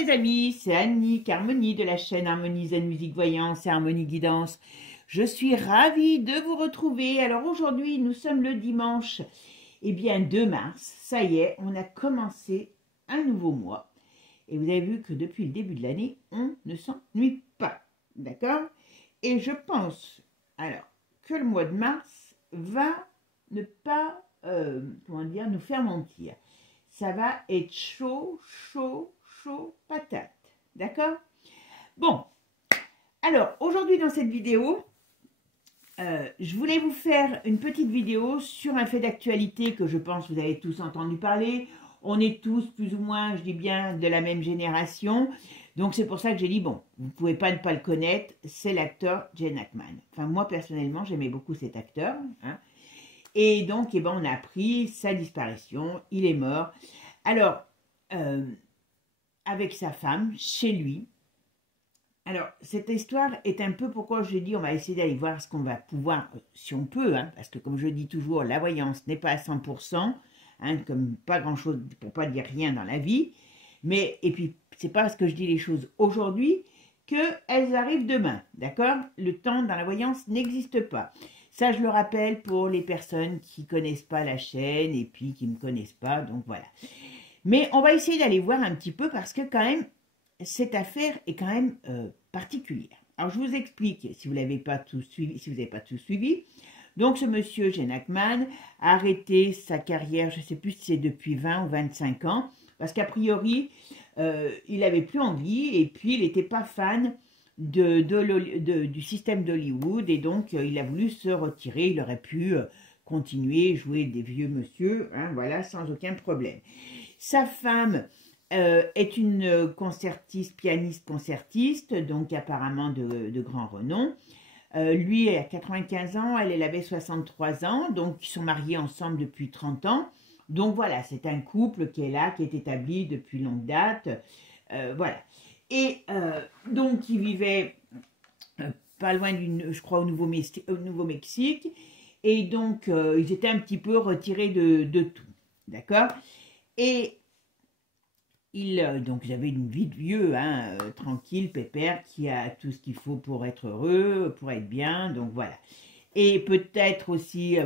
les amis, c'est Annick Harmonie de la chaîne Harmonie Zen Musique Voyance et Harmonie Guidance. Je suis ravie de vous retrouver. Alors aujourd'hui, nous sommes le dimanche 2 mars. Ça y est, on a commencé un nouveau mois. Et vous avez vu que depuis le début de l'année, on ne s'ennuie pas. D'accord? Et je pense alors que le mois de mars va ne pas nous faire mentir. Ça va être chaud, chaud, chaud patate. D'accord? Bon, alors aujourd'hui dans cette vidéo, je voulais vous faire une petite vidéo sur un fait d'actualité que je pense que vous avez tous entendu parler. On est tous plus ou moins, je dis bien, de la même génération. Donc c'est pour ça que j'ai dit, bon, vous ne pouvez pas ne pas le connaître, c'est l'acteur Gene Hackman. Enfin moi personnellement, j'aimais beaucoup cet acteur. Hein. Et donc, on a appris sa disparition, il est mort. Alors, avec sa femme, chez lui. Alors, cette histoire est un peu pourquoi je dis on va essayer d'aller voir ce qu'on va pouvoir, si on peut, hein, parce que comme je dis toujours, la voyance n'est pas à 100%, hein, comme pas grand-chose, pour pas dire rien dans la vie. Mais, et puis, c'est pas parce que je dis les choses aujourd'hui qu'elles arrivent demain, d'accord? Le temps dans la voyance n'existe pas. Ça, je le rappelle pour les personnes qui ne connaissent pas la chaîne et puis qui ne me connaissent pas, donc voilà. Mais on va essayer d'aller voir un petit peu parce que quand même, cette affaire est quand même particulière. Alors, je vous explique, si vous n'avez pas tout suivi, Donc, ce monsieur, Gene Hackman, a arrêté sa carrière, je ne sais plus si c'est depuis 20 ou 25 ans, parce qu'a priori, il n'avait plus envie et puis il n'était pas fan du système d'Hollywood et donc il a voulu se retirer. Il aurait pu continuer, jouer des vieux monsieur, hein, voilà, sans aucun problème. Sa femme est une concertiste, pianiste-concertiste, donc apparemment de grand renom. Lui a 95 ans, elle avait 63 ans, donc ils sont mariés ensemble depuis 30 ans. Donc voilà, c'est un couple qui est là, qui est établi depuis longue date. Voilà. Et donc, ils vivaient pas loin je crois, au Nouveau-Mexique. Et donc, ils étaient un petit peu retirés de tout. D'accord? Et donc, ils avaient une vie de vieux, hein, tranquille, pépère, qui a tout ce qu'il faut pour être heureux, pour être bien. Donc, voilà. Et peut-être aussi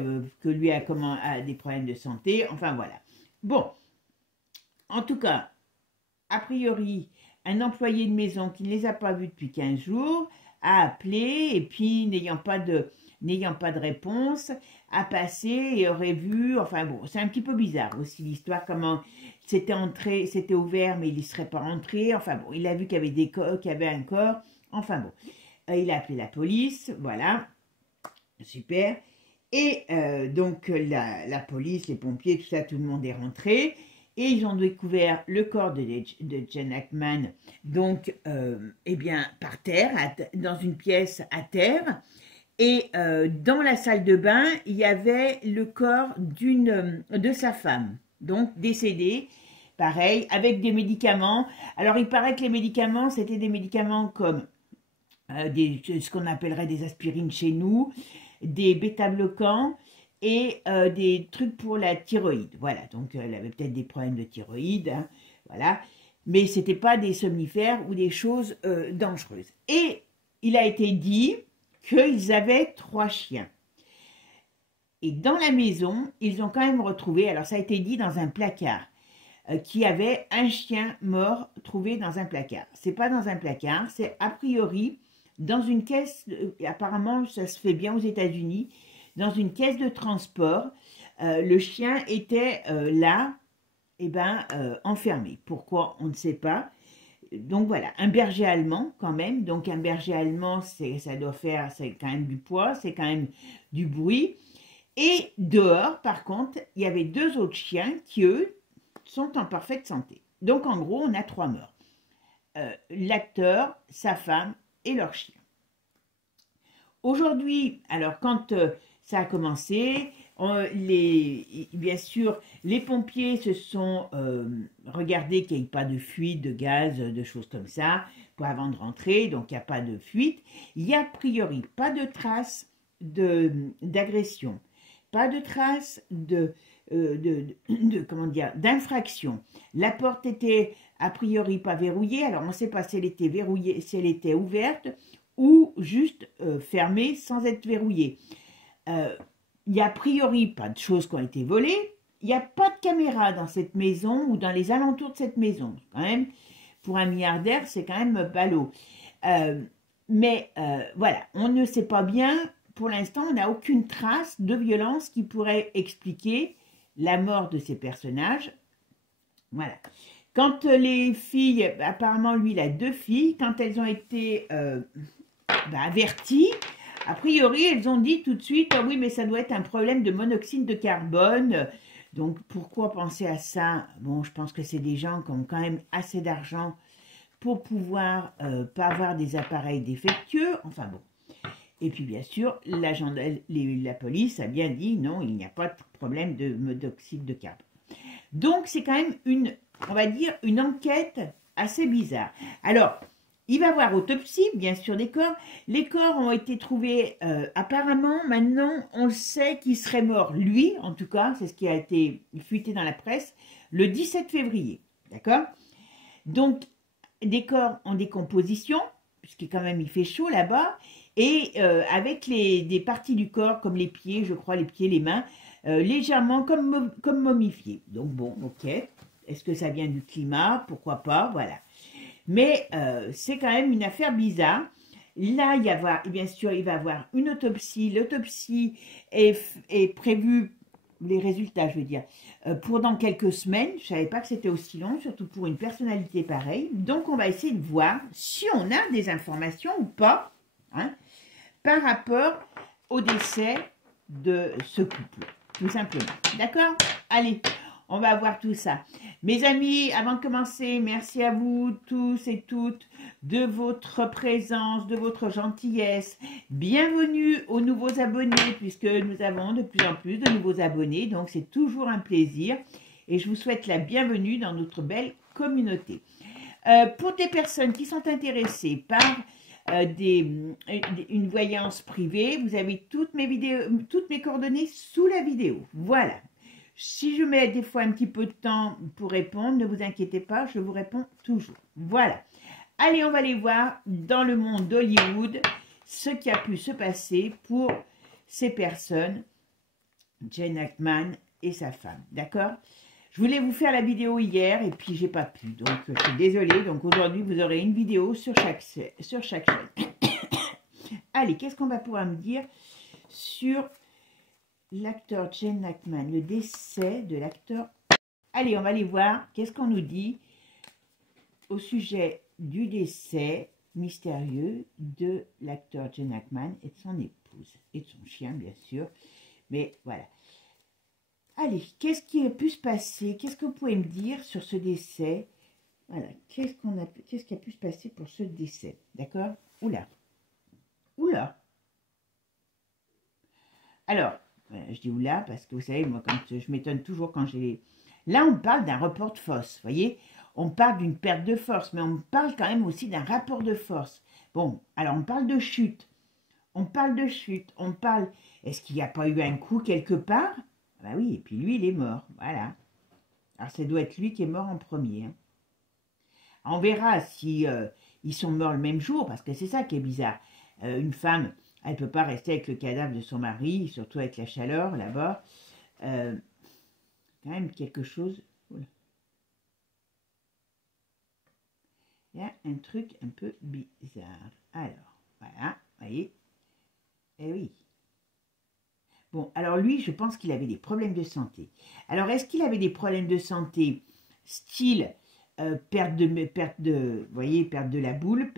que lui a des problèmes de santé. Enfin, voilà. Bon. En tout cas, a priori, un employé de maison qui ne les a pas vus depuis 15 jours a appelé et puis n'ayant pas de réponse, a passé et aurait vu, enfin bon, c'est un petit peu bizarre aussi l'histoire, comment c'était ouvert mais il n'y serait pas entré, enfin bon, il a vu qu'il y avait un corps, enfin bon, il a appelé la police, voilà, super, et donc la police, les pompiers, tout ça, tout le monde est rentré. Et ils ont découvert le corps de Gene Hackman, donc, par terre, dans une pièce à terre. Et dans la salle de bain, il y avait le corps de sa femme, donc décédée, pareil, avec des médicaments. Alors, il paraît que les médicaments, c'était des médicaments comme ce qu'on appellerait des aspirines chez nous, des bêta-bloquants, et des trucs pour la thyroïde. Voilà, donc elle avait peut-être des problèmes de thyroïde, hein, voilà. Mais ce n'était pas des somnifères ou des choses dangereuses. Et il a été dit qu'ils avaient 3 chiens. Et dans la maison, ils ont quand même retrouvé, alors ça a été dit dans un placard, qu'il y avait un chien mort trouvé dans un placard. C'est pas dans un placard, c'est a priori dans une caisse, apparemment ça se fait bien aux États-Unis, dans une caisse de transport, le chien était là, enfermé. Pourquoi? On ne sait pas. Donc voilà, un berger allemand quand même. Donc un berger allemand, c'est quand même du poids, c'est quand même du bruit. Et dehors, par contre, il y avait 2 autres chiens qui, eux, sont en parfaite santé. Donc en gros, on a 3 morts. L'acteur, sa femme et leur chien. Aujourd'hui, alors quand ça a commencé, bien sûr, les pompiers se sont regardés qu'il n'y ait pas de fuite, de gaz, de choses comme ça, avant de rentrer, donc il n'y a pas de fuite. Il n'y a a priori pas de traces d'agression, pas de traces comment dire, d'infraction. La porte était a priori pas verrouillée, alors on ne sait pas si elle était verrouillée, si elle était ouverte ou juste fermée sans être verrouillée. Il n'y a a priori pas de choses qui ont été volées, il n'y a pas de caméra dans cette maison ou dans les alentours de cette maison. Quand même, pour un milliardaire, c'est quand même ballot. Mais voilà, on ne sait pas bien, pour l'instant, on n'a aucune trace de violence qui pourrait expliquer la mort de ces personnages. Voilà. Quand les filles, apparemment lui il a 2 filles, quand elles ont été averties, a priori elles ont dit tout de suite, oh oui mais ça doit être un problème de monoxyde de carbone. Donc pourquoi penser à ça? Bon, je pense que c'est des gens qui ont quand même assez d'argent pour pouvoir pas avoir des appareils défectueux, enfin bon. Et puis bien sûr, la police a bien dit non, il n'y a pas de problème de monoxyde de carbone. Donc c'est quand même on va dire, une enquête assez bizarre. Alors, il va y avoir autopsie, bien sûr, des corps. Les corps ont été trouvés, apparemment, maintenant, on sait qu'il serait mort, lui, en tout cas, c'est ce qui a été fuité dans la presse, le 17 février, d'accord? Donc, des corps en décomposition, puisque quand même il fait chaud là-bas, et avec des parties du corps, comme les pieds, je crois, les pieds, les mains, légèrement comme momifiés. Donc bon, ok. Est-ce que ça vient du climat? Pourquoi pas? Voilà. Mais c'est quand même une affaire bizarre. Là, bien sûr, il va y avoir une autopsie. L'autopsie est prévue, les résultats, je veux dire, pour dans quelques semaines. Je ne savais pas que c'était aussi long, surtout pour une personnalité pareille. Donc, on va essayer de voir si on a des informations ou pas, hein, par rapport au décès de ce couple, tout simplement. D'accord? Allez, on va voir tout ça. Mes amis, avant de commencer, merci à vous tous et toutes de votre présence, de votre gentillesse. Bienvenue aux nouveaux abonnés, puisque nous avons de plus en plus de nouveaux abonnés, donc c'est toujours un plaisir. Et je vous souhaite la bienvenue dans notre belle communauté. Pour des personnes qui sont intéressées par une voyance privée, vous avez toutes mes coordonnées sous la vidéo. Voilà. Si je mets des fois un petit peu de temps pour répondre, ne vous inquiétez pas, je vous réponds toujours. Voilà. Allez, on va aller voir dans le monde d'Hollywood ce qui a pu se passer pour ces personnes, Gene Hackman et sa femme. D'accord? Je voulais vous faire la vidéo hier et puis j'ai pas pu. Donc, je suis désolée. Donc, aujourd'hui, vous aurez une vidéo sur chaque chaîne. Allez, qu'est-ce qu'on va pouvoir me dire sur l'acteur Gene Hackman, le décès de l'acteur. Allez, on va aller voir qu'est-ce qu'on nous dit au sujet du décès mystérieux de l'acteur Gene Hackman et de son épouse, et de son chien, bien sûr. Mais voilà. Allez, qu'est-ce qui a pu se passer? Qu'est-ce que vous pouvez me dire sur ce décès? Voilà, qu'est-ce qui a pu se passer pour ce décès? D'accord? Oula. Oula. Alors, je dis oula parce que vous savez, moi, quand je m'étonne toujours quand j'ai... Là, on parle d'un report de force, vous voyez? On parle d'une perte de force, mais on parle quand même aussi d'un rapport de force. Bon, alors on parle de chute. On parle de chute. On parle... Est-ce qu'il n'y a pas eu un coup quelque part? Ben oui, et puis lui, il est mort. Voilà. Alors, ça doit être lui qui est mort en premier. Hein. On verra si ils sont morts le même jour, parce que c'est ça qui est bizarre. Une femme... Elle ne peut pas rester avec le cadavre de son mari, surtout avec la chaleur là-bas. Quand même quelque chose... Oula. Il y a un truc un peu bizarre. Alors, voilà, vous voyez. Eh oui. Bon, alors lui, je pense qu'il avait des problèmes de santé. Alors, est-ce qu'il avait des problèmes de santé style perte de la boule,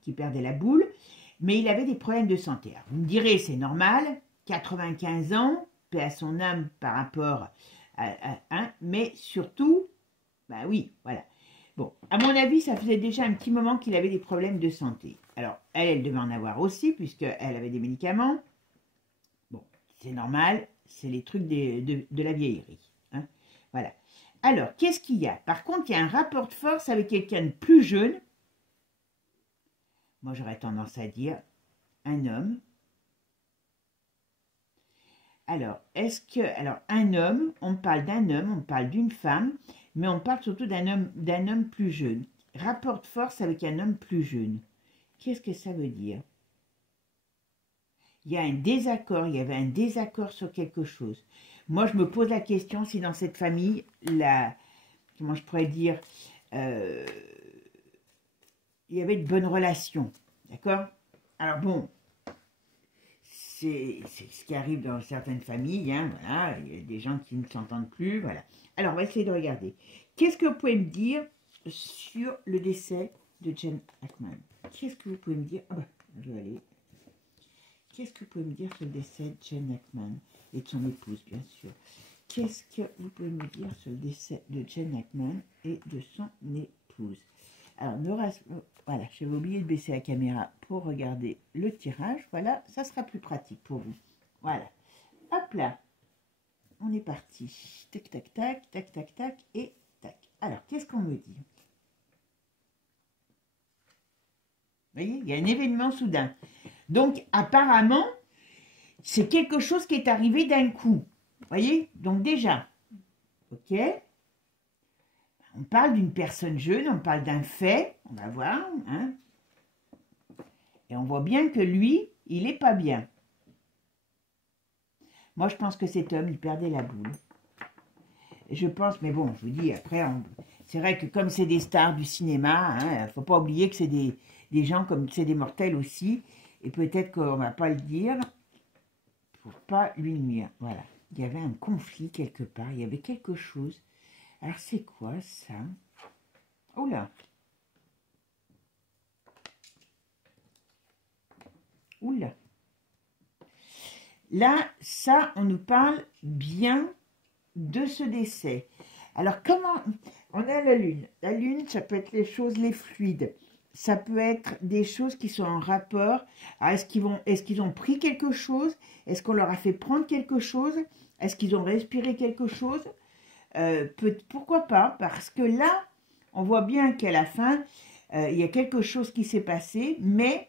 qui perdait la boule, mais il avait des problèmes de santé. Alors, vous me direz, c'est normal, 95 ans, paix à son âme par rapport à mais surtout, bah oui, voilà. Bon, à mon avis, ça faisait déjà un petit moment qu'il avait des problèmes de santé. Alors, elle devait en avoir aussi, puisqu'elle avait des médicaments. Bon, c'est normal, c'est les trucs de la vieillerie. Hein, voilà. Alors, qu'est-ce qu'il y a? Par contre, il y a un rapport de force avec quelqu'un de plus jeune. Moi, j'aurais tendance à dire un homme. Alors, est-ce que... Alors, un homme, on parle d'un homme, on parle d'une femme, mais on parle surtout d'un homme plus jeune. Rapport de force avec un homme plus jeune. Qu'est-ce que ça veut dire? Il y a un désaccord, il y avait un désaccord sur quelque chose. Moi, je me pose la question si dans cette famille, comment je pourrais dire, il y avait de bonnes relations. D'accord? Alors bon, c'est ce qui arrive dans certaines familles, hein, voilà, il y a des gens qui ne s'entendent plus, voilà. Alors, on va essayer de regarder. Qu'est-ce que vous pouvez me dire sur le décès de Gene Hackman? Qu'est-ce que vous pouvez me dire? Ah bah, je vais aller. Qu'est-ce que vous pouvez me dire sur le décès de Gene Hackman et de son épouse, bien sûr? Qu'est-ce que vous pouvez me dire sur le décès de Gene Hackman et de son épouse? Alors, voilà, j'avais oublié de baisser la caméra pour regarder le tirage. Voilà, ça sera plus pratique pour vous. Voilà. Hop là. On est parti. Tac, tac, tac, tac, tac, tac et tac. Alors, qu'est-ce qu'on me dit? Vous voyez, il y a un événement soudain. Donc, apparemment, c'est quelque chose qui est arrivé d'un coup. Vous voyez? Donc, déjà, ok. On parle d'une personne jeune, on parle d'un fait, on va voir, hein. Et on voit bien que lui, il n'est pas bien. Moi, je pense que cet homme, il perdait la boule. Et je pense, mais bon, je vous dis, après, c'est vrai que comme c'est des stars du cinéma, il ne faut pas oublier que c'est des gens comme c'est des mortels aussi. Et peut-être qu'on ne va pas le dire pour pas lui nuire. Voilà. Il y avait un conflit quelque part, il y avait quelque chose. Alors, c'est quoi ça? Oh là! Oula! Là, ça, on nous parle bien de ce décès. Alors, comment... On a la lune. La lune, ça peut être les choses, les fluides. Ça peut être des choses qui sont en rapport. Est-ce qu'ils ont pris quelque chose? Est-ce qu'on leur a fait prendre quelque chose? Est-ce qu'ils ont respiré quelque chose? Pourquoi pas? Parce que là, on voit bien qu'à la fin, il y a quelque chose qui s'est passé, mais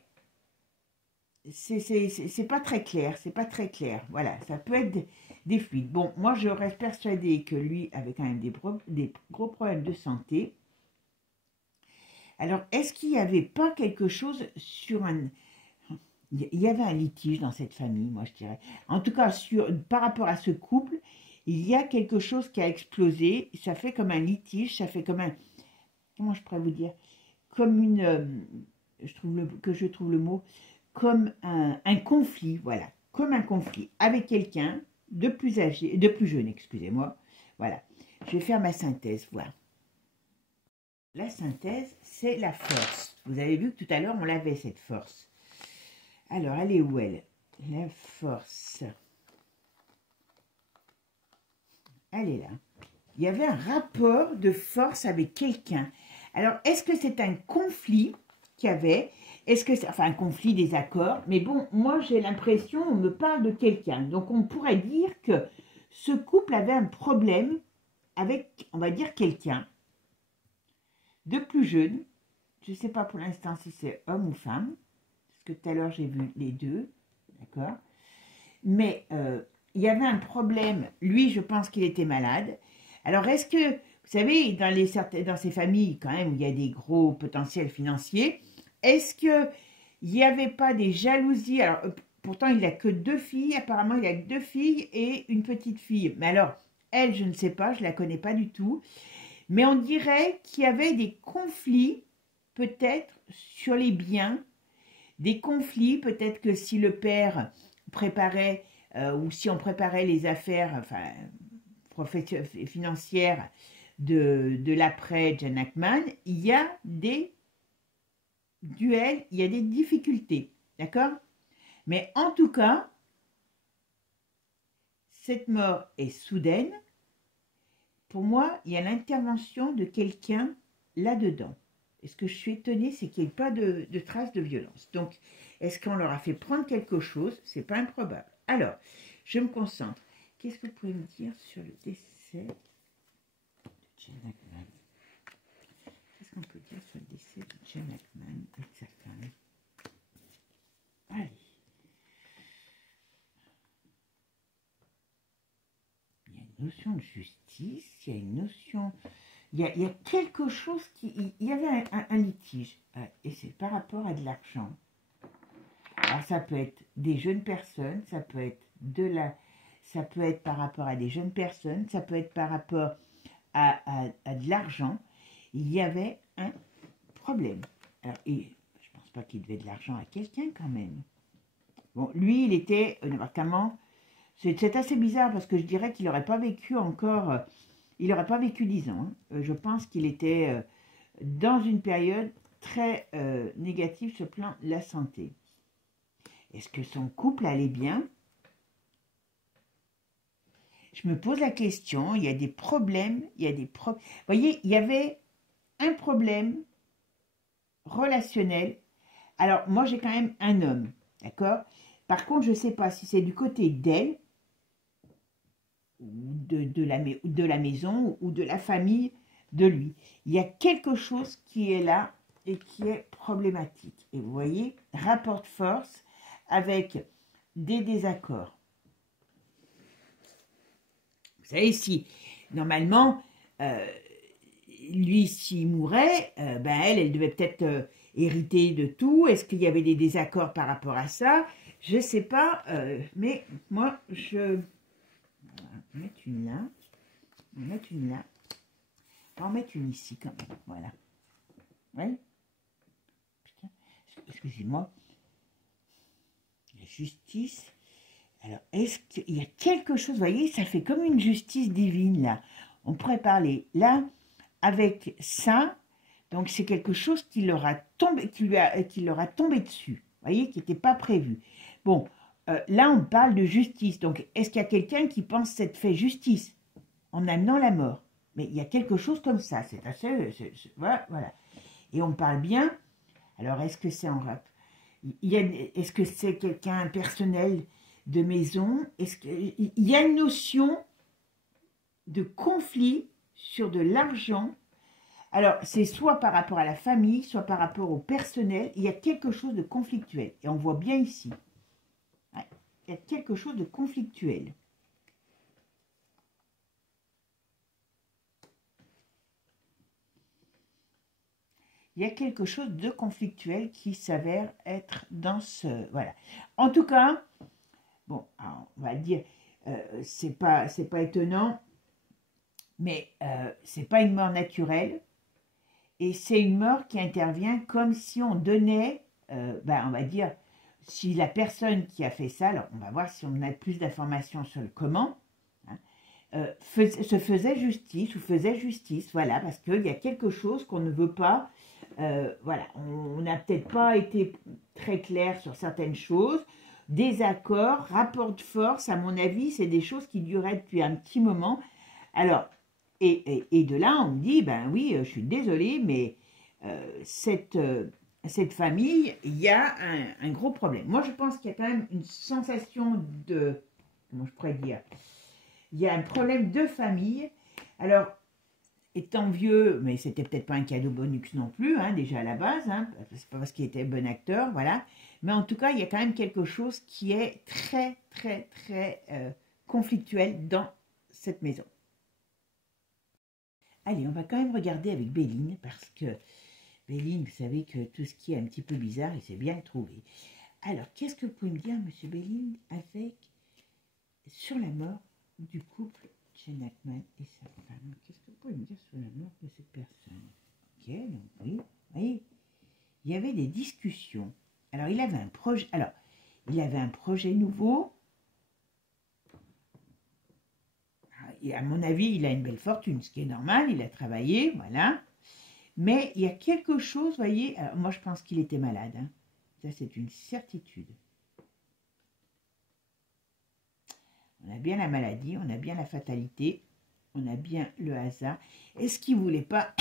c'est pas très clair, c'est pas très clair. Voilà, ça peut être des fluides. Bon, moi, je reste persuadée que lui avait quand même des gros problèmes de santé. Alors, est-ce qu'il n'y avait pas quelque chose sur un... Il y avait un litige dans cette famille, moi, je dirais. En tout cas, par rapport à ce couple, il y a quelque chose qui a explosé. Ça fait comme un litige, ça fait comme un... Comment je pourrais vous dire? Comme une... je trouve le mot... Comme un conflit, voilà. Comme un conflit avec quelqu'un de plus âgé, de plus jeune, excusez-moi. Voilà. Je vais faire ma synthèse, voilà. La synthèse, c'est la force. Vous avez vu que tout à l'heure, on l'avait, cette force. Alors, elle est où, elle? La force. Elle est là. Il y avait un rapport de force avec quelqu'un. Alors, est-ce que c'est un conflit qu'il y avait? Est-ce que c'est... Enfin, un conflit, des accords. Mais bon, moi, j'ai l'impression, on me parle de quelqu'un. Donc, on pourrait dire que ce couple avait un problème avec, on va dire, quelqu'un de plus jeune. Je ne sais pas pour l'instant si c'est homme ou femme. Parce que tout à l'heure, j'ai vu les deux. D'accord? Mais il y avait un problème. Lui, je pense qu'il était malade. Alors, est-ce que, vous savez, dans ces familles, quand même, où il y a des gros potentiels financiers, est-ce qu'il n'y avait pas des jalousies? Alors, pourtant, il n'a que 2 filles. Apparemment, il a que 2 filles et une petite fille. Mais alors, elle, je ne sais pas, je ne la connais pas du tout. Mais on dirait qu'il y avait des conflits, peut-être, sur les biens. Des conflits, peut-être que si le père préparait, ou si on préparait les affaires financières de l'après Gene Hackman, il y a des duels, il y a des difficultés, d'accord? Mais en tout cas, cette mort est soudaine. Pour moi, il y a l'intervention de quelqu'un là-dedans. Et ce que je suis étonnée, c'est qu'il n'y ait pas de traces de violence. Donc, est-ce qu'on leur a fait prendre quelque chose? C'est pas improbable. Alors, je me concentre. Qu'est-ce que vous pouvez me dire sur le décès de Gene Hackman? Qu'est-ce qu'on peut dire sur le décès de Gene Hackman avec sa femme? Allez. une notion de justice, il y a une notion... Il y a quelque chose qui... Il y avait un litige, et c'est par rapport à de l'argent. Alors ça peut être des jeunes personnes, ça peut être ça peut être par rapport à des jeunes personnes, ça peut être par rapport à de l'argent. Il y avait un problème. Alors, et je pense pas qu'il devait de l'argent à quelqu'un quand même. Bon, lui, il était notamment... C'est assez bizarre parce que je dirais qu'il n'aurait pas vécu encore... il n'aurait pas vécu 10 ans. Hein. Je pense qu'il était dans une période très négative sur le plan de la santé. Est-ce que son couple allait bien? Je me pose la question, il y a des problèmes, Vous voyez, il y avait un problème relationnel. Alors, moi, j'ai quand même un homme, d'accord? Par contre, je ne sais pas si c'est du côté d'elle, de la maison ou de la famille de lui. Il y a quelque chose qui est là et qui est problématique. Et vous voyez, rapport de force avec des désaccords. Vous savez, si normalement, lui, s'il mourait, ben elle devait peut-être hériter de tout. Est-ce qu'il y avait des désaccords par rapport à ça? Je ne sais pas, mais moi, je... On va mettre une là. On va mettre une là. On va en mettre une ici quand même. Voilà. Oui. Excusez-moi. La justice. Alors, est-ce qu'il y a quelque chose, vous voyez, ça fait comme une justice divine, là. On pourrait parler, là, avec ça, donc c'est quelque chose qui leur a tombé, qui leur a tombé dessus, vous voyez, qui n'était pas prévu. Bon, là, on parle de justice, donc est-ce qu'il y a quelqu'un qui pense s'être fait justice en amenant la mort? Mais il y a quelque chose comme ça, c'est assez... voilà, voilà. Et on parle bien, alors est-ce que c'est en rap? Est-ce que c'est quelqu'un personnel de maison? Est-ce qu'il y a une notion de conflit sur de l'argent? Alors, c'est soit par rapport à la famille, soit par rapport au personnel. Il y a quelque chose de conflictuel. Et on voit bien ici. Ouais, il y a quelque chose de conflictuel. Il y a quelque chose de conflictuel qui s'avère être dans ce... Voilà. En tout cas, bon, alors, on va dire, c'est pas étonnant, mais c'est pas une mort naturelle. Et c'est une mort qui intervient comme si on donnait, on va dire, si la personne qui a fait ça, alors on va voir si on a plus d'informations sur le comment, hein, se faisait justice ou faisait justice, voilà, parce qu'il y a quelque chose qu'on ne veut pas, voilà, on n'a peut-être pas été très clair sur certaines choses, désaccords, rapport de force, à mon avis, c'est des choses qui duraient depuis un petit moment. Alors, et de là, on me dit, ben oui, je suis désolée, mais cette famille, il y a un gros problème. Moi, je pense qu'il y a quand même une sensation de... Comment je pourrais dire? Il y a un problème de famille. Alors, étant vieux, mais c'était peut-être pas un cadeau bonus non plus, hein, déjà à la base, hein, c'est pas parce qu'il était bon acteur, voilà. Mais en tout cas, il y a quand même quelque chose qui est très, très, très conflictuel dans cette maison. Allez, on va quand même regarder avec Béline, parce que Béline, vous savez que tout ce qui est un petit peu bizarre, il sait bien le trouver. Alors, qu'est-ce que vous pouvez me dire, monsieur Béline, sur la mort du couple Gene Hackman et sa femme? Qu'est-ce que vous pouvez me dire sur la mort de cette personne? Ok, donc oui, voyez, il y avait des discussions. Alors, il avait un projet nouveau. Et à mon avis, il a une belle fortune, ce qui est normal, il a travaillé, voilà. Mais il y a quelque chose, vous voyez, alors moi je pense qu'il était malade, hein. Ça c'est une certitude. On a bien la maladie, on a bien la fatalité, on a bien le hasard. Est-ce qu'il ne voulait pas...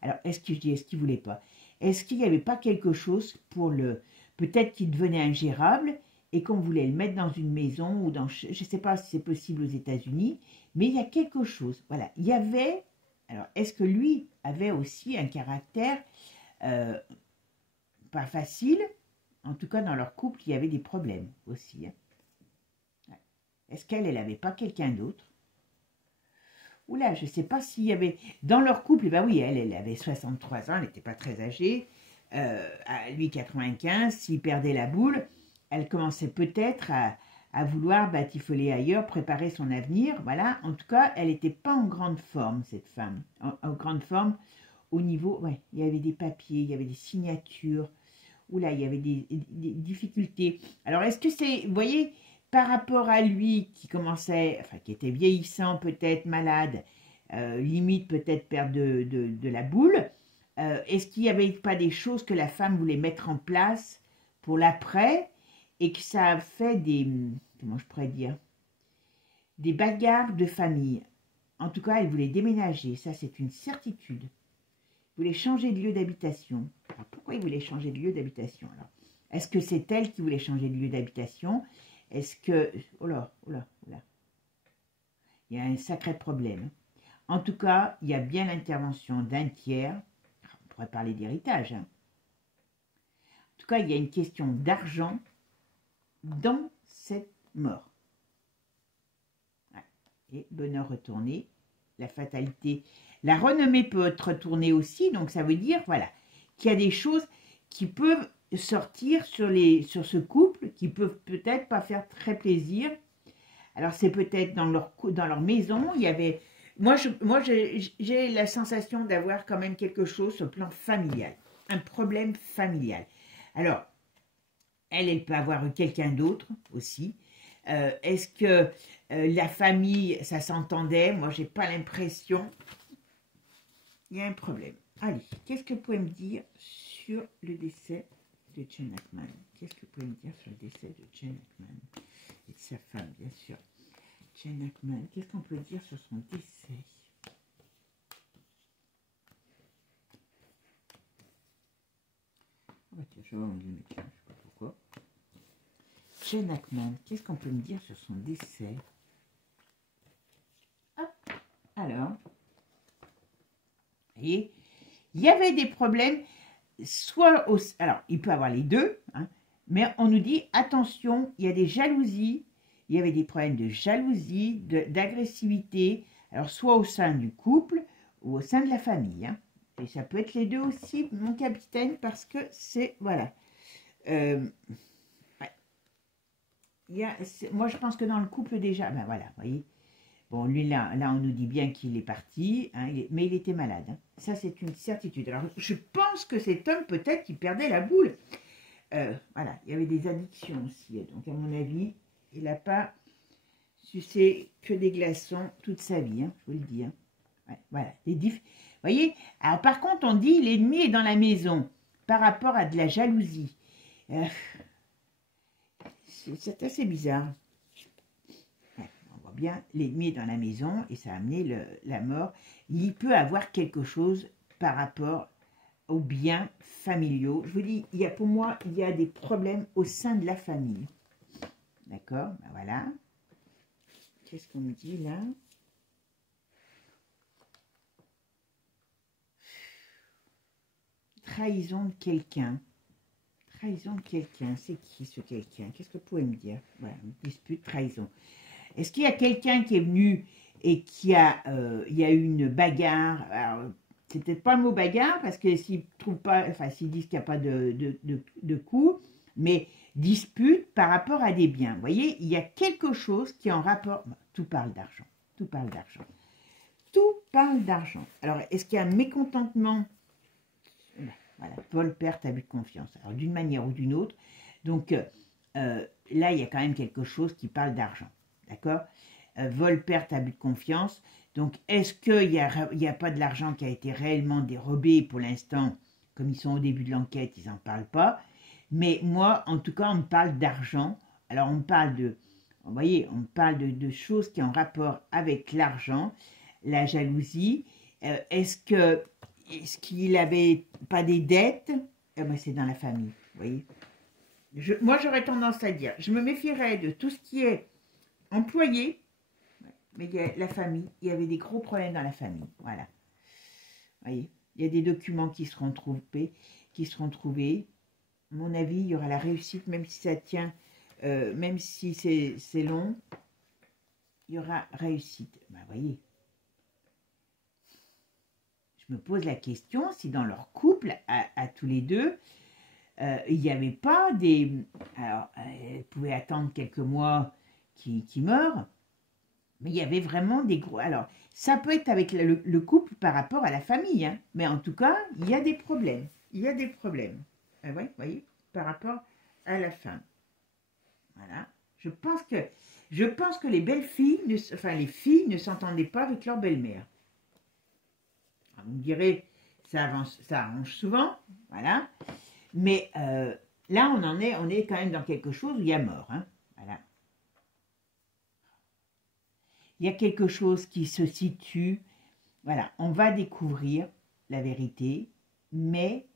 Alors, est-ce qu'il ne voulait pas? Est-ce qu'il n'y avait pas quelque chose pour le... Peut-être qu'il devenait ingérable et qu'on voulait le mettre dans une maison ou dans... Je ne sais pas si c'est possible aux États-Unis, mais il y a quelque chose. Voilà, il y avait... Alors, est-ce que lui avait aussi un caractère pas facile? En tout cas, dans leur couple, il y avait des problèmes aussi. Hein. Est-ce qu'elle n'avait pas quelqu'un d'autre? Oula, je ne sais pas s'il y avait... Dans leur couple, bah oui, elle avait 63 ans, elle n'était pas très âgée. Lui, 95, s'il perdait la boule, elle commençait peut-être à vouloir batifoler ailleurs, préparer son avenir. Voilà, en tout cas, elle n'était pas en grande forme, cette femme. En grande forme au niveau... Ouais, il y avait des papiers, il y avait des signatures. Oula, il y avait des difficultés. Alors, est-ce que c'est... Vous voyez, par rapport à lui qui commençait... Enfin, qui était vieillissant, peut-être malade, limite peut-être perdre de la boule, est-ce qu'il n'y avait pas des choses que la femme voulait mettre en place pour l'après et que ça a fait des... Comment je pourrais dire? Des bagarres de famille. En tout cas, elle voulait déménager, ça c'est une certitude. Elle voulait changer de lieu d'habitation. Alors, pourquoi il voulait changer de lieu d'habitation alors? Est-ce que c'est elle qui voulait changer de lieu d'habitation? Est-ce que... Oh là, oh là, oh là. Il y a un sacré problème. En tout cas, il y a bien l'intervention d'un tiers. On pourrait parler d'héritage. Hein. En tout cas, il y a une question d'argent dans cette mort. Ouais. Et bonheur retourné. La fatalité. La renommée peut être retournée aussi. Donc, ça veut dire, voilà, qu'il y a des choses qui peuvent sortir sur ce couple, qui peuvent peut-être pas faire très plaisir. Alors, c'est peut-être dans leur maison, il y avait... Moi, j'ai la sensation d'avoir quand même quelque chose sur le plan familial. Un problème familial. Alors, elle peut avoir eu quelqu'un d'autre aussi. Est-ce que la famille, ça s'entendait? Moi, j'ai pas l'impression. Il y a un problème. Allez, qu'est-ce que vous pouvez me dire sur le décès de Gene Hackman? Qu'est-ce que vous pouvez me dire sur le décès de Gene Hackman et de sa femme, bien sûr? Gene Hackman, qu'est-ce qu'on peut dire sur son décès? Oh, tiens, je vais enlever mes tiens, je ne sais pas pourquoi. Gene Hackman, qu'est-ce qu'on peut me dire sur son décès? Hop, alors, vous voyez, il y avait des problèmes, soit alors, il peut avoir les deux, hein, mais on nous dit, attention, il y a des jalousies, il y avait des problèmes de jalousie, d'agressivité, alors soit au sein du couple ou au sein de la famille. Hein. Et ça peut être les deux aussi, mon capitaine, parce que c'est, voilà. Ouais. Moi, je pense que dans le couple déjà, ben voilà, vous voyez. Bon, lui, là on nous dit bien qu'il est parti, hein, mais il était malade. Hein. Ça, c'est une certitude. Alors, je pense que cet homme, peut-être, qu'il perdait la boule. Voilà, il y avait des addictions aussi. Donc, à mon avis, il n'a pas sucé que des glaçons toute sa vie, hein, je vous le dis. Hein. Ouais, voilà, vous voyez. Alors, par contre, on dit l'ennemi est dans la maison par rapport à de la jalousie. C'est assez bizarre. Ouais, on voit bien l'ennemi est dans la maison et ça a amené la mort. Il peut avoir quelque chose par rapport aux biens familiaux. Je vous dis, pour moi, il y a des problèmes au sein de la famille. D'accord, ben voilà. Qu'est-ce qu'on me dit là? Trahison de quelqu'un. Trahison de quelqu'un. C'est qui ce quelqu'un? Qu'est-ce que vous pouvez me dire? Voilà, dispute, trahison. Est-ce qu'il y a quelqu'un qui est venu et il y a eu une bagarre? Alors, c'est peut-être pas le mot bagarre, parce que s'ils trouvent pas, enfin, s'ils disent qu'il n'y a pas de coup, mais dispute par rapport à des biens. Vous voyez, il y a quelque chose qui est en rapport. Tout parle d'argent. Tout parle d'argent. Tout parle d'argent. Alors, est-ce qu'il y a un mécontentement? Voilà, vol, perte, abus de confiance. Alors, d'une manière ou d'une autre. Donc, là, il y a quand même quelque chose qui parle d'argent. D'accord? Vol, perte, abus de confiance. Donc, est-ce qu'il n'y a pas de l'argent qui a été réellement dérobé pour l'instant? Comme ils sont au début de l'enquête, ils n'en parlent pas. Mais moi, en tout cas, on me parle d'argent. Alors, on parle de... Vous voyez, on parle de choses qui ont en rapport avec l'argent, la jalousie. Est-ce qu'il n'avait pas des dettes? Eh ben, c'est dans la famille, vous voyez. Moi, j'aurais tendance à dire, je me méfierais de tout ce qui est employé, mais il y a la famille, il y avait des gros problèmes dans la famille, voilà. Vous voyez, il y a des documents qui seront trouvés. À mon avis, il y aura la réussite, même si ça tient, même si c'est long, il y aura réussite. Ben, voyez, je me pose la question si dans leur couple, à tous les deux, il n'y avait pas des... Alors, elle pouvait attendre quelques mois qui meurent, mais il y avait vraiment des gros... Alors, ça peut être avec le couple par rapport à la famille, hein, mais en tout cas, il y a des problèmes. Il y a des problèmes. Ah ouais, vous voyez, par rapport à la femme. Voilà. Je pense que les belles filles, enfin les filles ne s'entendaient pas avec leur belle-mère. Vous me direz, ça arrange souvent, voilà. Mais là, on est quand même dans quelque chose où il y a mort, hein, voilà. Il y a quelque chose qui se situe, voilà, on va découvrir la vérité, mais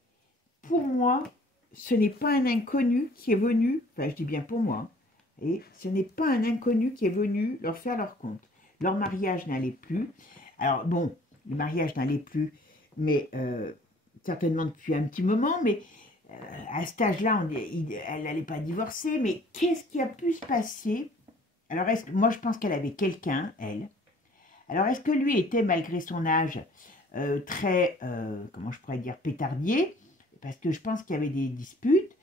pour moi, ce n'est pas un inconnu qui est venu, enfin je dis bien pour moi, et ce n'est pas un inconnu qui est venu leur faire leur compte. Leur mariage n'allait plus. Alors bon, le mariage n'allait plus, mais certainement depuis un petit moment, mais à cet âge-là, elle n'allait pas divorcer, mais qu'est-ce qui a pu se passer? Alors, moi, je pense qu'elle avait quelqu'un, elle. Alors, est-ce que lui était, malgré son âge, très, comment je pourrais dire, pétardier? Parce que je pense qu'il y avait des disputes.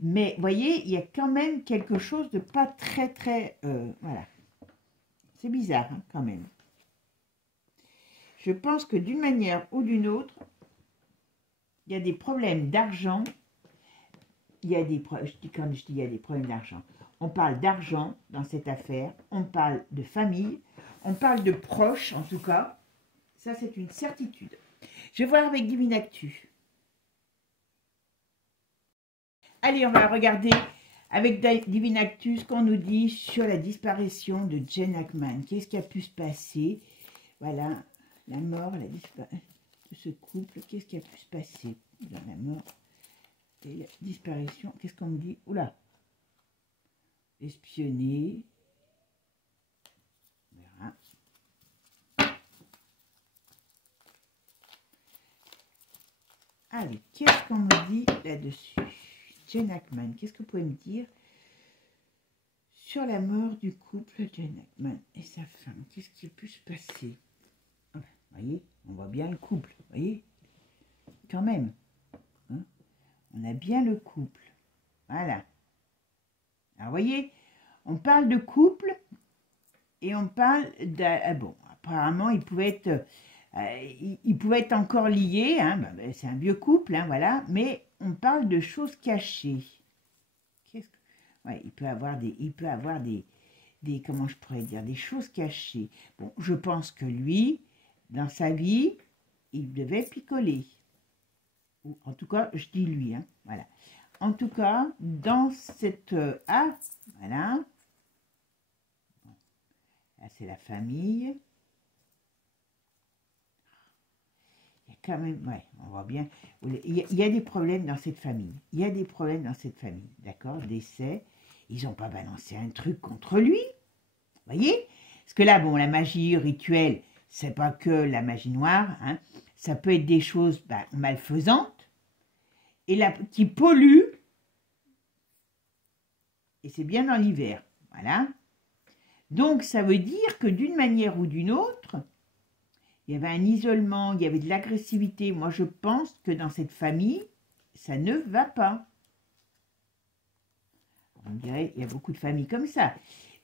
Mais, vous voyez, il y a quand même quelque chose de pas très, voilà. C'est bizarre, hein, quand même. Je pense que d'une manière ou d'une autre, il y a des problèmes d'argent. Il y a des quand je dis il y a des problèmes d'argent, on parle d'argent dans cette affaire, on parle de famille, on parle de proches en tout cas, ça c'est une certitude. Je vais voir avec Divine Actu. Allez, on va regarder avec Divine Actu ce qu'on nous dit sur la disparition de Jen Ackman. Qu'est-ce qui a pu se passer? Voilà, la mort, la disparition de ce couple, qu'est-ce qui a pu se passer dans la mort et la disparition? Qu'est-ce qu'on me dit? Oula, espionner. On verra. Allez, qu'est-ce qu'on me dit là-dessus? Jen Ackman, qu'est-ce que vous pouvez me dire sur la mort du couple Jen Ackman et sa femme? Qu'est-ce qui a pu se passer? Vous voyez, on voit bien le couple, vous voyez, quand même. Hein, on a bien le couple. Voilà. Alors, vous voyez, on parle de couple et on parle de... bon, apparemment, il pouvait être encore lié. Hein, c'est un vieux couple, hein, voilà. Mais on parle de choses cachées. Ouais, il peut avoir des... Comment je pourrais dire? Des choses cachées. Bon, je pense que lui, dans sa vie, il devait picoler. Ou, en tout cas, je dis lui, hein, voilà. En tout cas, dans cette... voilà. Là, c'est la famille. Il y a quand même... Ouais, on voit bien. Il y a des problèmes dans cette famille. Il y a des problèmes dans cette famille. D'accord? Décès. Ils n'ont pas balancé un truc contre lui. Vous voyez? Parce que là, bon, la magie rituelle, c'est pas que la magie noire. Hein. Ça peut être des choses malfaisantes. Et là, qui polluent. Et c'est bien dans l'hiver. Voilà. Donc, ça veut dire que d'une manière ou d'une autre, il y avait un isolement, il y avait de l'agressivité. Moi, je pense que dans cette famille, ça ne va pas. On dirait, il y a beaucoup de familles comme ça.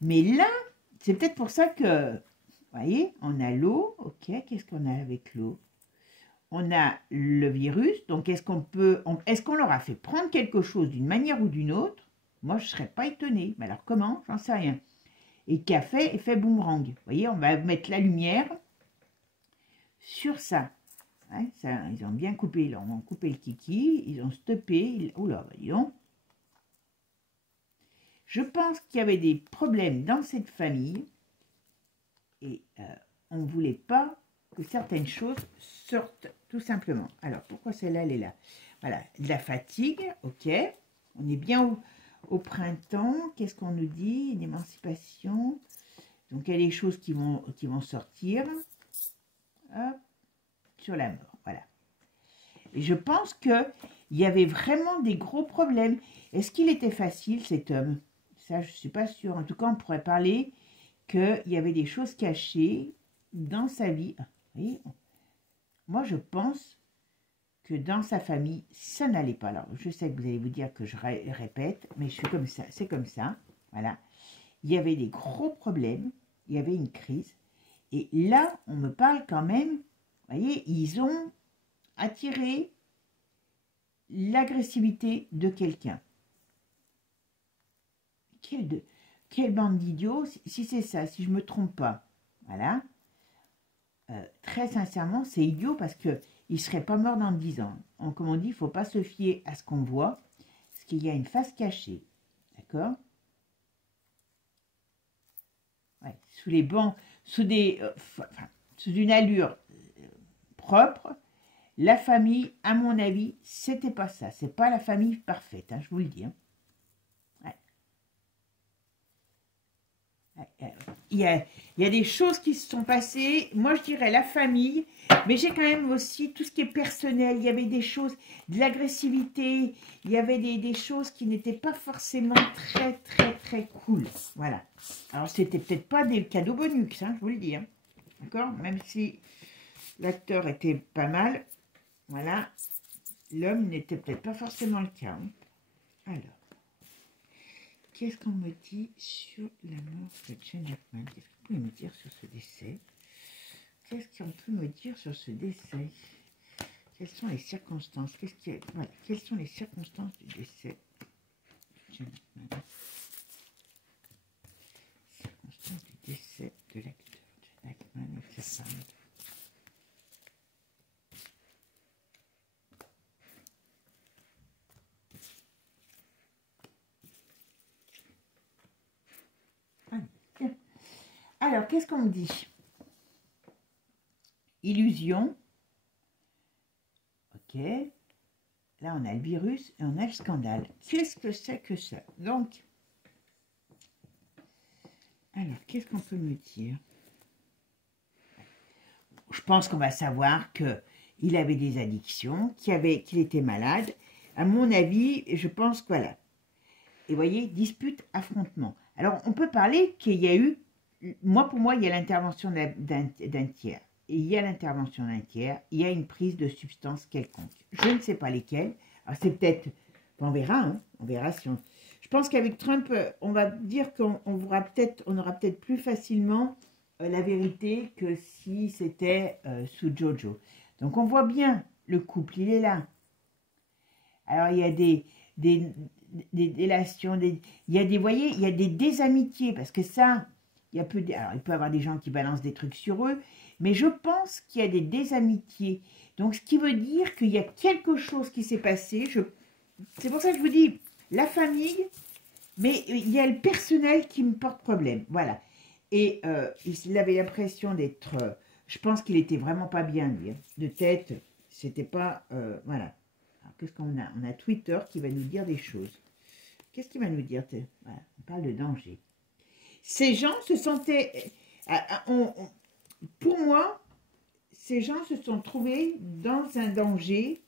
Mais là, c'est peut-être pour ça que, vous voyez, on a l'eau. Ok, qu'est-ce qu'on a avec l'eau? On a le virus. Donc, est-ce qu'on leur a fait prendre quelque chose d'une manière ou d'une autre? Moi, je ne serais pas étonnée. Mais alors, comment? J'en sais rien. Et qui a fait effet boomerang. Vous voyez, on va mettre la lumière sur ça. Ouais, ça ils ont bien coupé. Ils ont coupé le kiki. Ils ont stoppé. Oula, voyons. Je pense qu'il y avait des problèmes dans cette famille. Et on ne voulait pas que certaines choses sortent, tout simplement. Alors, pourquoi celle-là, elle est là? Voilà, de la fatigue, ok. On est bien au printemps. Qu'est-ce qu'on nous dit? Une émancipation. Donc, il y a des choses qui vont sortir. Hop, sur la mort, voilà. Et je pense qu'il y avait vraiment des gros problèmes. Est-ce qu'il était facile, cet homme? Ça, je ne suis pas sûre. En tout cas, on pourrait parler qu'il y avait des choses cachées dans sa vie. Vous voyez, moi je pense que dans sa famille, ça n'allait pas. Alors, je sais que vous allez vous dire que je répète, mais je suis comme ça, c'est comme ça, voilà. Il y avait des gros problèmes, il y avait une crise, et là, on me parle quand même, vous voyez, ils ont attiré l'agressivité de quelqu'un. Quelle bande d'idiots, si c'est ça, si je ne me trompe pas, voilà. Très sincèrement, c'est idiot parce qu'il ne serait pas mort dans 10 ans. Comme on dit, il ne faut pas se fier à ce qu'on voit, parce qu'il y a une face cachée. D'accord? Ouais, sous les bancs, sous une allure propre, la famille, à mon avis, c'était pas ça. C'est pas la famille parfaite, hein, je vous le dis. Hein. Il y a des choses qui se sont passées, moi je dirais la famille, mais j'ai quand même aussi tout ce qui est personnel, il y avait des choses, de l'agressivité, il y avait des choses qui n'étaient pas forcément très cool, voilà. Alors c'était peut-être pas des cadeaux bonus, hein, je vous le dis, hein. D'accord, même si l'acteur était pas mal, voilà, l'homme n'était peut-être pas forcément le cas. Hein. Alors. Qu'est-ce qu'on me dit sur la mort de Gene Hackman? Qu'est-ce que vous pouvez me dire sur ce décès? Qu'est-ce qu'on peut me dire sur ce décès? Quelles sont les circonstances? Voilà. Quelles sont les circonstances du décès de Gene Hackman? Circonstances du décès de l'acteur Gene Hackman et sa femme. Alors, qu'est-ce qu'on me dit? Illusion. Ok. Là, on a le virus et on a le scandale. Qu'est-ce que c'est que ça? Donc, alors, qu'est-ce qu'on peut me dire? Je pense qu'on va savoir qu'il avait des addictions, qu'il était malade. À mon avis, je pense que voilà. Et vous voyez, dispute, affrontement. Alors, on peut parler qu'il y a eu, pour moi, il y a l'intervention d'un tiers. Et il y a l'intervention d'un tiers, il y a une prise de substance quelconque. Je ne sais pas lesquelles. Alors, c'est peut-être, on verra, hein, on verra si on... Je pense qu'avec Trump, on va dire qu'on aura peut-être plus facilement la vérité que si c'était sous Jojo. Donc, on voit bien, le couple, il est là. Alors, il y a des délations, il y a des, voyez, il y a des désamitiés, parce que ça, alors, il peut y avoir des gens qui balancent des trucs sur eux, mais je pense qu'il y a des désamitiés. Donc, ce qui veut dire qu'il y a quelque chose qui s'est passé. C'est pour ça que je vous dis, la famille, mais il y a le personnel qui me porte problème. Voilà. Et il avait l'impression d'être... je pense qu'il était vraiment pas bien, lui. Hein. De tête, c'était pas... voilà. Qu'est-ce qu'on a? On a Twitter qui va nous dire des choses. Qu'est-ce qu'il va nous dire? Voilà, on parle de danger. Ces gens se sentaient... pour moi, ces gens se sont trouvés dans un danger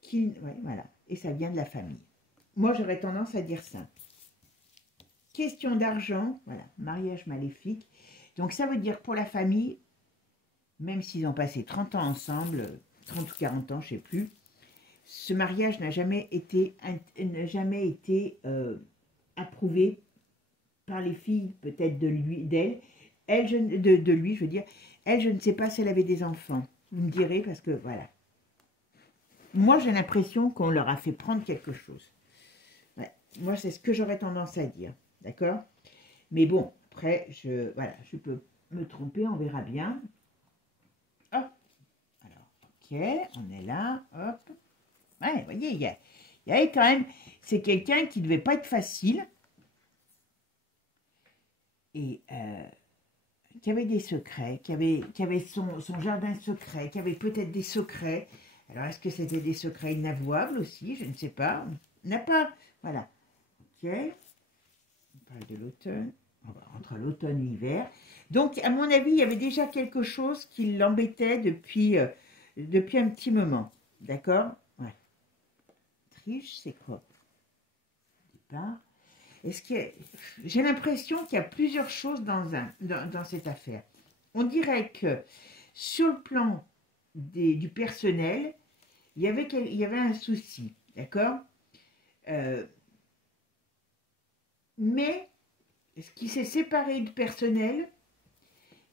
qui... Ouais, voilà. Et ça vient de la famille. Moi, j'aurais tendance à dire ça. Question d'argent, voilà, mariage maléfique. Donc, ça veut dire pour la famille, même s'ils ont passé 30 ans ensemble, 30 ou 40 ans, je ne sais plus, ce mariage n'a jamais été approuvé par les filles, peut-être d'elle. De lui, je veux dire. Elle, je ne sais pas si elle avait des enfants. Vous me direz, parce que, voilà. Moi, j'ai l'impression qu'on leur a fait prendre quelque chose. Ouais. Moi, c'est ce que j'aurais tendance à dire. D'accord? Mais bon, après, je peux me tromper, on verra bien. Hop. Alors, ok, on est là, hop. Ouais, vous voyez, il y avait quand même... C'est quelqu'un qui ne devait pas être facile. Et qui avait des secrets, qui avait son jardin secret, qui avait peut-être des secrets. Alors, est-ce que c'était des secrets inavouables aussi? Je ne sais pas. On n'a pas... Voilà. Ok. On parle de l'automne. Entre l'automne et l'hiver. Donc, à mon avis, il y avait déjà quelque chose qui l'embêtait depuis un petit moment. D'accord? Ouais. Triche, c'est quoi? Départ. J'ai l'impression qu'il y a plusieurs choses dans cette affaire. On dirait que sur le plan du personnel, il y avait un souci, d'accord? Mais ce qui s'est séparé du personnel,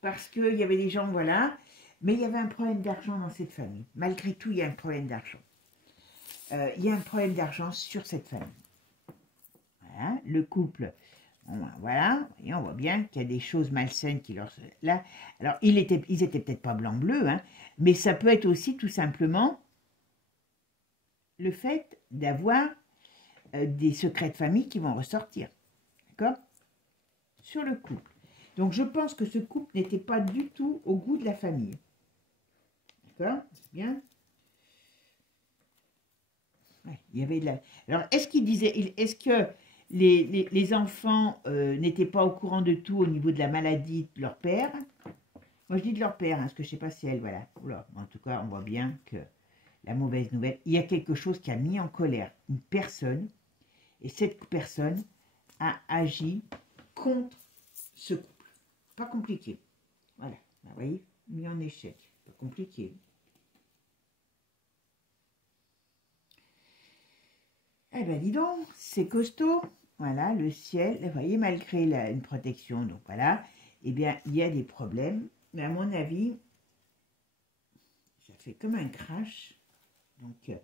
parce qu'il y avait des gens, voilà, mais il y avait un problème d'argent dans cette famille. Malgré tout, il y a un problème d'argent. Il y a un problème d'argent sur cette famille. Voilà, le couple, bon, voilà, et on voit bien qu'il y a des choses malsaines qui leur... Là, alors, ils étaient peut-être pas blanc-bleu, hein, mais ça peut être aussi tout simplement le fait d'avoir des secrets de famille qui vont ressortir. D'accord? Sur le couple. Donc, je pense que ce couple n'était pas du tout au goût de la famille. D'accord? Bien. Ouais, il y avait de la... Alors, est-ce qu'il disait... Est-ce que les enfants n'étaient pas au courant de tout au niveau de la maladie de leur père? Moi, je dis de leur père, hein, parce que je ne sais pas si elle... Voilà. Oula. En tout cas, on voit bien que la mauvaise nouvelle... Il y a quelque chose qui a mis en colère une personne, et cette personne a agi contre ce couple. Pas compliqué. Voilà. Vous voyez, mis en échec. Pas compliqué. Eh bien, dis donc, c'est costaud. Voilà, le ciel. Vous voyez, malgré une protection, donc voilà, eh bien, il y a des problèmes. Mais à mon avis, ça fait comme un crash. Donc, ben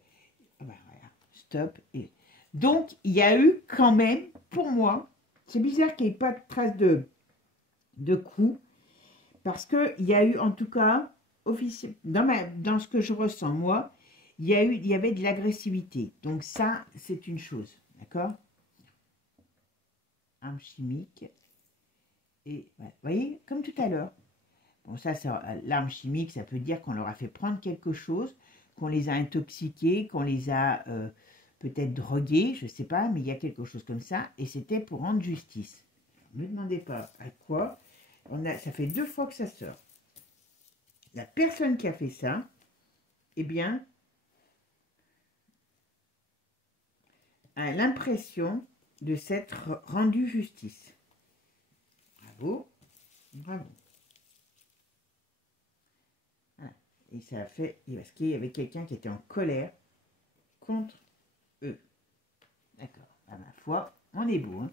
voilà, stop. Et donc, il y a eu quand même, pour moi, c'est bizarre qu'il n'y ait pas de trace de coup, parce qu'il y a eu, en tout cas, dans ce que je ressens, moi, il y avait de l'agressivité. Donc ça, c'est une chose, d'accord? Arme chimique. Et voilà, vous voyez, comme tout à l'heure. Bon, ça l'arme chimique, ça peut dire qu'on leur a fait prendre quelque chose, qu'on les a intoxiqués, qu'on les a peut-être drogués, je ne sais pas, mais il y a quelque chose comme ça. Et c'était pour rendre justice. Ne me demandez pas à quoi. Ça fait 2 fois que ça sort. La personne qui a fait ça, eh bien, a l'impression de s'être rendu justice. Bravo, bravo. Voilà. Et ça a fait, parce qu'il y avait quelqu'un qui était en colère contre eux. D'accord, à ma foi, on est beau. Hein.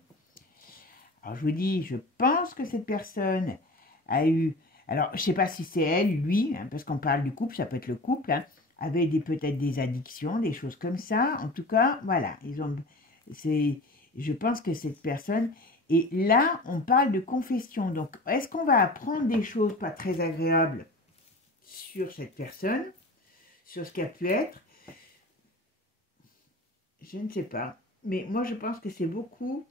Alors je vous dis, je pense que cette personne a eu, alors je ne sais pas si c'est elle, lui, hein, parce qu'on parle du couple, ça peut être le couple, hein, avait peut-être des addictions, des choses comme ça. En tout cas, voilà, je pense que cette personne, et là, on parle de confession. Donc, est-ce qu'on va apprendre des choses pas très agréables sur cette personne, sur ce qu'a pu être? Je ne sais pas. Mais moi, je pense que c'est beaucoup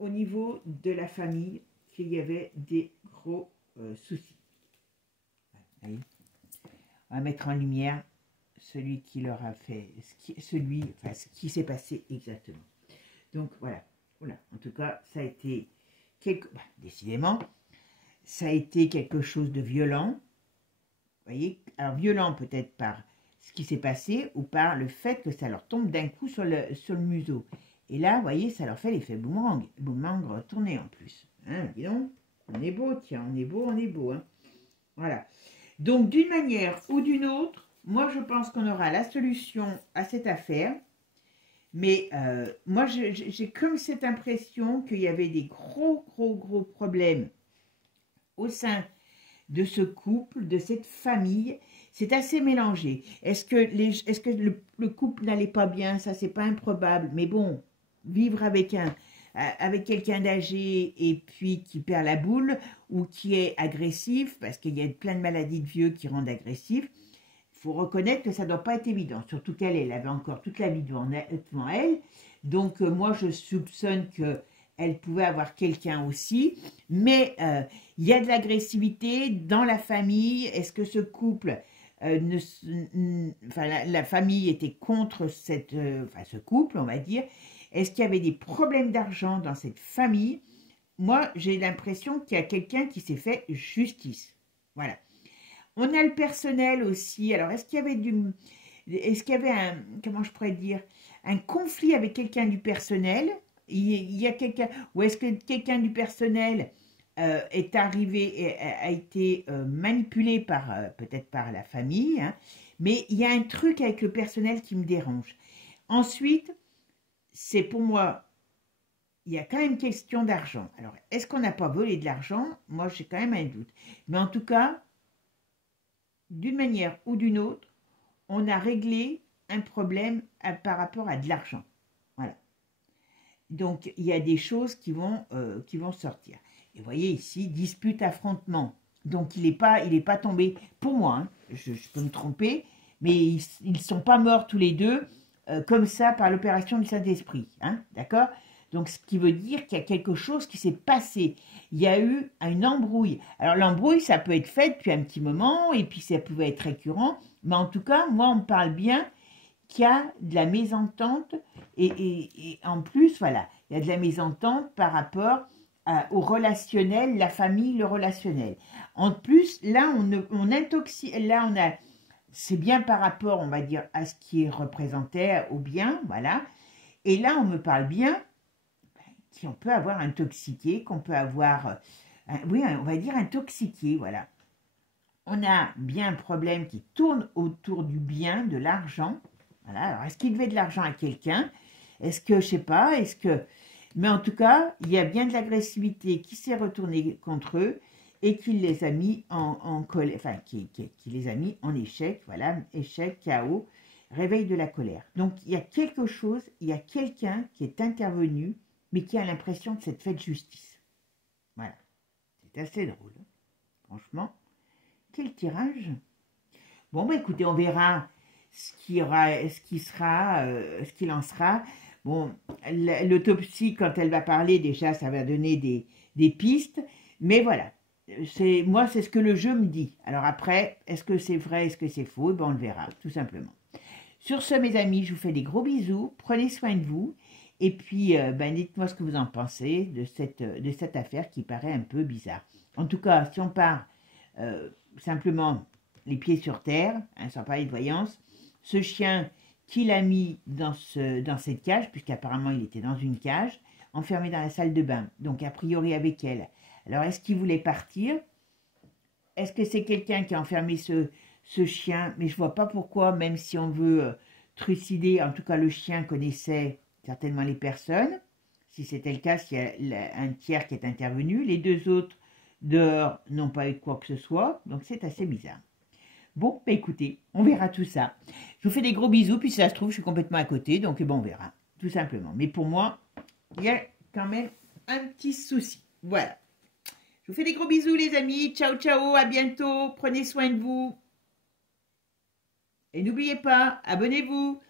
au niveau de la famille qu'il y avait des gros soucis. Allez. On va mettre en lumière celui qui leur a fait, ce qui s'est passé exactement. Donc voilà, en tout cas, ça a été, décidément, ça a été quelque chose de violent. Vous voyez, alors violent peut-être par ce qui s'est passé ou par le fait que ça leur tombe d'un coup sur le museau. Et là, vous voyez, ça leur fait l'effet boomerang retourné en plus. Hein, dis donc, on est beau, tiens, on est beau. Hein. Voilà. Donc, d'une manière ou d'une autre, moi, je pense qu'on aura la solution à cette affaire. Mais moi, j'ai comme cette impression qu'il y avait des gros problèmes au sein de ce couple, de cette famille. C'est assez mélangé. Est-ce que le couple n'allait pas bien? Ça, c'est pas improbable. Mais bon, vivre avec quelqu'un d'âgé et puis qui perd la boule ou qui est agressif, parce qu'il y a plein de maladies de vieux qui rendent agressifs, il faut reconnaître que ça ne doit pas être évident, surtout qu'elle avait encore toute la vie devant elle. Donc, moi, je soupçonne qu'elle pouvait avoir quelqu'un aussi. Mais il y a de l'agressivité dans la famille. Est-ce que ce couple, la famille était contre ce couple, on va dire. Est-ce qu'il y avait des problèmes d'argent dans cette famille? Moi, j'ai l'impression qu'il y a quelqu'un qui s'est fait justice. Voilà. On a le personnel aussi. Alors, est-ce qu'il y avait comment je pourrais dire, un conflit avec quelqu'un du personnel? Il y a quelqu'un, ou est-ce que quelqu'un du personnel est arrivé, a été manipulé par peut-être par la famille, hein, mais il y a un truc avec le personnel qui me dérange. Ensuite, c'est pour moi, il y a quand même question d'argent. Alors, est-ce qu'on n'a pas volé de l'argent? Moi, j'ai quand même un doute. Mais en tout cas, d'une manière ou d'une autre, on a réglé un problème par rapport à de l'argent. Voilà. Donc, il y a des choses qui vont sortir. Et vous voyez ici, dispute, affrontement. Donc, il n'est pas tombé, pour moi, hein, je peux me tromper, mais ils ne sont pas morts tous les deux comme ça par l'opération du Saint-Esprit. Hein, d'accord? Donc, ce qui veut dire qu'il y a quelque chose qui s'est passé. Il y a eu une embrouille. Alors, l'embrouille, ça peut être fait depuis un petit moment, et puis ça pouvait être récurrent. Mais en tout cas, moi, on me parle bien qu'il y a de la mésentente. Et en plus, voilà, il y a de la mésentente par rapport au relationnel, la famille, le relationnel. En plus, là, on intoxique, là, c'est bien par rapport, on va dire, à ce qui est représenté au bien, voilà. Et là, on me parle bien qu'on peut avoir intoxiqué, qu'on peut avoir, oui, on va dire intoxiqué, voilà. On a bien un problème qui tourne autour du bien, de l'argent. Voilà. Alors, est-ce qu'il devait de l'argent à quelqu'un? Est-ce que, je sais pas, mais en tout cas, il y a bien de l'agressivité qui s'est retournée contre eux et qui les a mis en colère, enfin, qui les a mis en échec, voilà, échec, chaos, réveil de la colère. Donc, il y a quelque chose, il y a quelqu'un qui est intervenu, mais qui a l'impression de s'être fait justice. Voilà. C'est assez drôle. Hein. Franchement, quel tirage. Bon, bah écoutez, on verra ce qu'il en sera. Bon, l'autopsie, quand elle va parler, déjà, ça va donner des pistes. Mais voilà, moi, c'est ce que le jeu me dit. Alors après, est-ce que c'est vrai, est-ce que c'est faux? Ben, on le verra, tout simplement. Sur ce, mes amis, je vous fais des gros bisous. Prenez soin de vous. Et puis, dites-moi ce que vous en pensez de cette affaire qui paraît un peu bizarre. En tout cas, si on part simplement les pieds sur terre, hein, sans parler de voyance, ce chien qu'il a mis dans cette cage, puisqu'apparemment il était dans une cage, enfermé dans la salle de bain, donc a priori avec elle. Alors, est-ce qu'il voulait partir? Est-ce que c'est quelqu'un qui a enfermé ce chien? Mais je ne vois pas pourquoi, même si on veut trucider, en tout cas le chien connaissait certainement les personnes. Si c'était le cas, s'il y a un tiers qui est intervenu, les deux autres dehors n'ont pas eu quoi que ce soit, donc c'est assez bizarre. Bon, bah écoutez, on verra tout ça. Je vous fais des gros bisous, puis si ça se trouve, je suis complètement à côté, donc bon, on verra, tout simplement. Mais pour moi, il y a quand même un petit souci. Voilà. Je vous fais des gros bisous, les amis. Ciao, ciao, à bientôt. Prenez soin de vous. Et n'oubliez pas, abonnez-vous.